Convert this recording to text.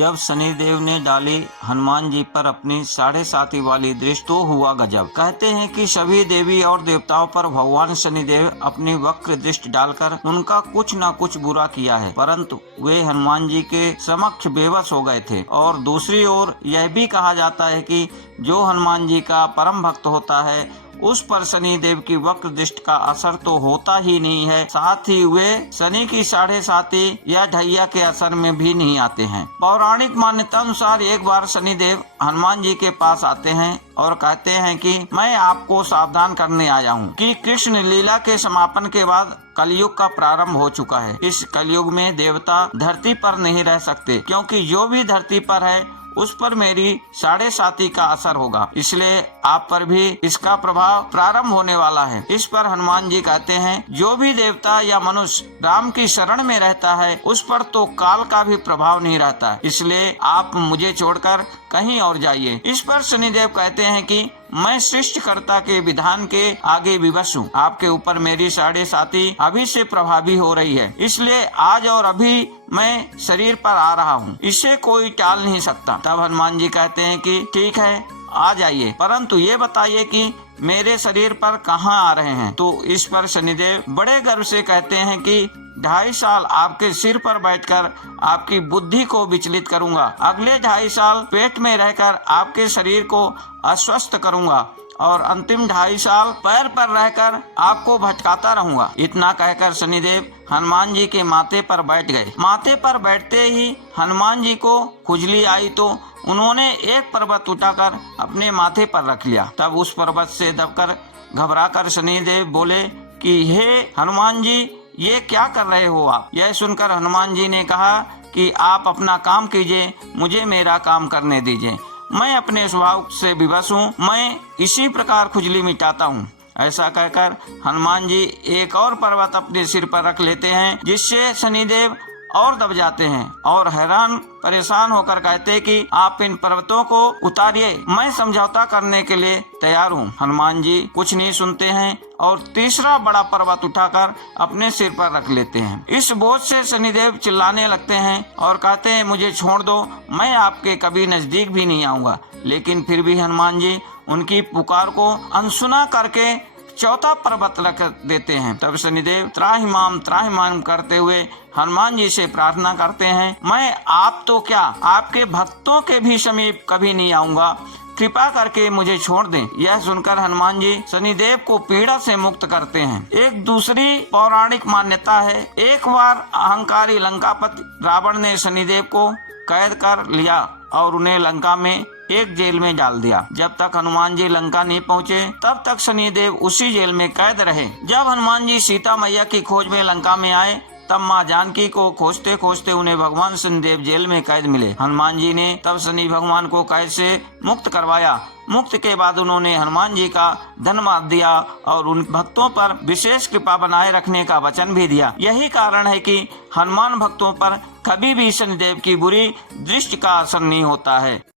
जब शनिदेव ने डाली हनुमान जी पर अपनी 7.5 वाली दृष्टि तो हुआ गजब। कहते हैं कि सभी देवी और देवताओं पर भगवान शनिदेव अपनी वक्र दृष्टि डालकर उनका कुछ न कुछ बुरा किया है, परंतु वे हनुमान जी के समक्ष बेबस हो गए थे। और दूसरी ओर यह भी कहा जाता है कि जो हनुमान जी का परम भक्त होता है उस पर शनिदेव की वक्र दृष्टि का असर तो होता ही नहीं है, साथ ही वे शनि की 7.5 या ढैया के असर में भी नहीं आते हैं। पौराणिक मान्यता अनुसार एक बार शनिदेव हनुमान जी के पास आते हैं और कहते हैं कि मैं आपको सावधान करने आया हूँ कि कृष्ण लीला के समापन के बाद कलयुग का प्रारंभ हो चुका है। इस कलयुग में देवता धरती पर नहीं रह सकते, क्योंकि जो भी धरती पर है उस पर मेरी 7.5 का असर होगा, इसलिए आप पर भी इसका प्रभाव प्रारंभ होने वाला है। इस पर हनुमान जी कहते हैं जो भी देवता या मनुष्य राम की शरण में रहता है उस पर तो काल का भी प्रभाव नहीं रहता, इसलिए आप मुझे छोड़कर कहीं और जाइए। इस पर शनिदेव कहते हैं कि मैं सृष्टिकर्ता के विधान के आगे विवश हूँ, आपके ऊपर मेरी 7.5 अभी से प्रभावी हो रही है, इसलिए आज और अभी मैं शरीर पर आ रहा हूँ, इसे कोई टाल नहीं सकता। तब हनुमान जी कहते हैं कि ठीक है आ जाइए, परंतु ये बताइए कि मेरे शरीर पर कहाँ आ रहे हैं। तो इस पर शनिदेव बड़े गर्व से कहते हैं कि 2.5 साल आपके सिर पर बैठकर आपकी बुद्धि को विचलित करूंगा, अगले 2.5 साल पेट में रहकर आपके शरीर को अस्वस्थ करूंगा और अंतिम 2.5 साल पैर पर रहकर आपको भटकाता रहूंगा। इतना कहकर शनिदेव हनुमान जी के माथे पर बैठ गए। माथे पर बैठते ही हनुमान जी को खुजली आई तो उन्होंने एक पर्वत उठाकर अपने माथे पर रख लिया। तब उस पर्वत से दबकर घबराकर शनिदेव बोले कि हे हनुमान जी, ये क्या कर रहे हो आप। यह सुनकर हनुमान जी ने कहा कि आप अपना काम कीजिए, मुझे मेरा काम करने दीजिए, मैं अपने स्वभाव से विवश हूँ, मैं इसी प्रकार खुजली मिटाता हूँ। ऐसा कहकर हनुमान जी एक और पर्वत अपने सिर पर रख लेते हैं, जिससे शनिदेव और दब जाते हैं और हैरान परेशान होकर कहते हैं कि आप इन पर्वतों को उतारिए, मैं समझौता करने के लिए तैयार हूँ। हनुमान जी कुछ नहीं सुनते हैं और तीसरा बड़ा पर्वत उठाकर अपने सिर पर रख लेते हैं। इस बोझ से शनिदेव चिल्लाने लगते हैं और कहते हैं मुझे छोड़ दो, मैं आपके कभी नजदीक भी नहीं आऊंगा। लेकिन फिर भी हनुमान जी उनकी पुकार को अनसुना करके चौथा पर्वत रख देते हैं। तब शनिदेव त्राहिमाम करते हुए हनुमान जी से प्रार्थना करते हैं, मैं आप तो क्या आपके भक्तों के भी समीप कभी नहीं आऊंगा, कृपा करके मुझे छोड़ दें। यह सुनकर हनुमान जी शनिदेव को पीड़ा से मुक्त करते हैं। एक दूसरी पौराणिक मान्यता है, एक बार अहंकारी लंकापति रावण ने शनिदेव को कैद कर लिया और उन्हें लंका में एक जेल में डाल दिया। जब तक हनुमान जी लंका नहीं पहुँचे तब तक शनिदेव उसी जेल में कैद रहे। जब हनुमान जी सीता मैया की खोज में लंका में आए तब माँ जानकी को खोजते खोजते उन्हें भगवान शनिदेव जेल में कैद मिले। हनुमान जी ने तब शनि भगवान को कैद से मुक्त करवाया। मुक्त के बाद उन्होंने हनुमान जी का धन्यवाद दिया और उन भक्तों पर विशेष कृपा बनाए रखने का वचन भी दिया। यही कारण है कि हनुमान भक्तों पर कभी भी शनिदेव की बुरी दृष्टि का असर नहीं होता है।